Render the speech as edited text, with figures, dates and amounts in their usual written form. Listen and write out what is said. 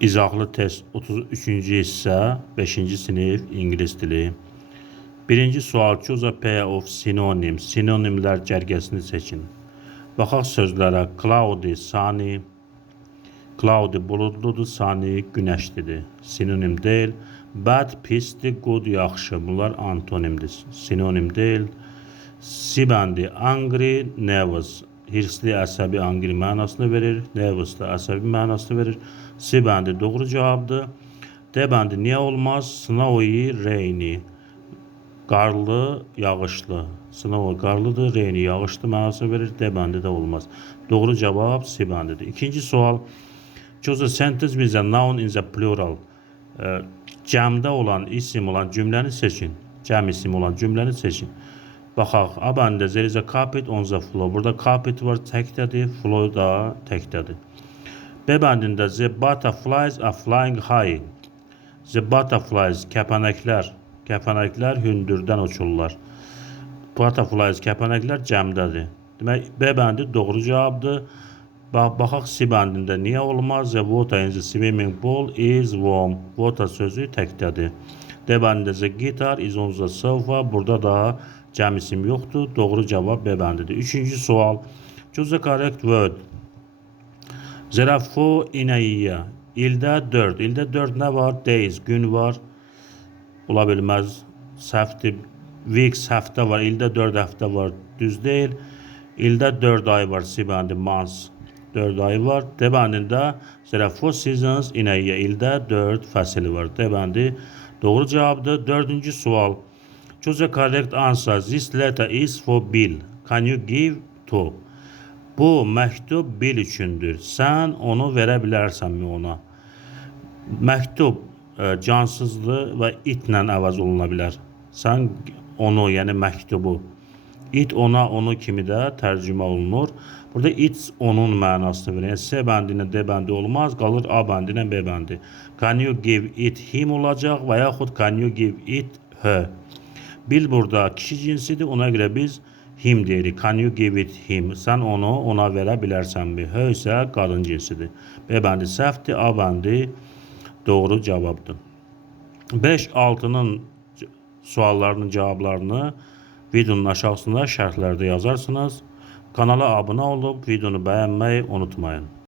İzahlı test 33-cü hissə 5-ci sinif ingilis dili. Birinci sual, choose a pair of synonyms. Sinonimlər cərgəsini seçin. Baxaq sözlərə. Cloudy, sunny. Cloudy buludludur, sunny günəşlidir. Sinonim deyil. Bad, pisdir, good, yaxşı. Bunlar antonimdir. Sinonim deyil. Sibəndi, angry, nervous. Hirsli, əsəbi, angry mənasını verir. Nervous da əsəbi mənasını verir. Sibəndi doğru cavabdır. Debəndi niyə olmaz? Snowy, rainy. Qarlı, yağışlı. Snowy qarlıdır, rainy yağışlı mənasını verir. Debəndi də olmaz. Doğru cavab sibəndidir. İkinci sual. Choose a sentence with a noun in the plural. Cəmdə olan, isim olan cümləni seçin. Cəm isim olan cümləni seçin. Baxaq, abəndə there is a carpet on the floor. Burada carpet var, təkdədir, floor da təkdədir. B bəndində the butterflies are flying high. The butterflies, kəpənəklər. Kəpənəklər hündürdən uçurlar. Butterflies, kəpənəklər cəmdədir. Demək, B bəndi doğru cavabdır. Baxaq, C bəndində niyə olmaz? The water in the swimming pool is warm. Water sözü təkdədir. D bəndində the guitar is on the sofa. Burada da cəm isim yoxdur. Doğru cavab B bəndidir. Üçüncü sual. Choose the correct word. There are 4 in a year. İldə 4. İldə 4 nə var? Days, gün var. Ola bilməz. Səhvdir. Weeks, həftə var. İldə 4 həftə var. Düz deyil. İldə 4 ay var. C bəndi, months. 4 ay var. D bəndində there are 4 seasons in a year. İldə 4 fəsil var. D bəndi doğru cavabdır. Dördüncü sual. Choose the correct answer. This letter is for Bill. Can you give to? Bu məktub Bill üçündür. Sən onu verə bilərsənmi ona? Məktub cansızlı və itlə əvəz oluna bilər. Sən onu, yəni məktubu. It ona, onu kimi də tərcümə olunur. Burada it onun mənasını verir. Yəni C bəndi ilə D bəndi olmaz. Qalır A bəndi ilə B bəndi. Can you give it him olacaq və yaxud can you give it her? Bill burada kişi cinsidir. Ona görə biz him deyirik. Can you give it him? Sən onu ona verə bilərsənmi? Her isə qadın cinsidir. B bəndi səhvdir. A bəndi doğru cavabdır. 5-6-nın suallarının cavablarını videonun aşağısında şərhlərdə yazarsınız. Kanala abunə olub videonu bəyənməyi unutmayın.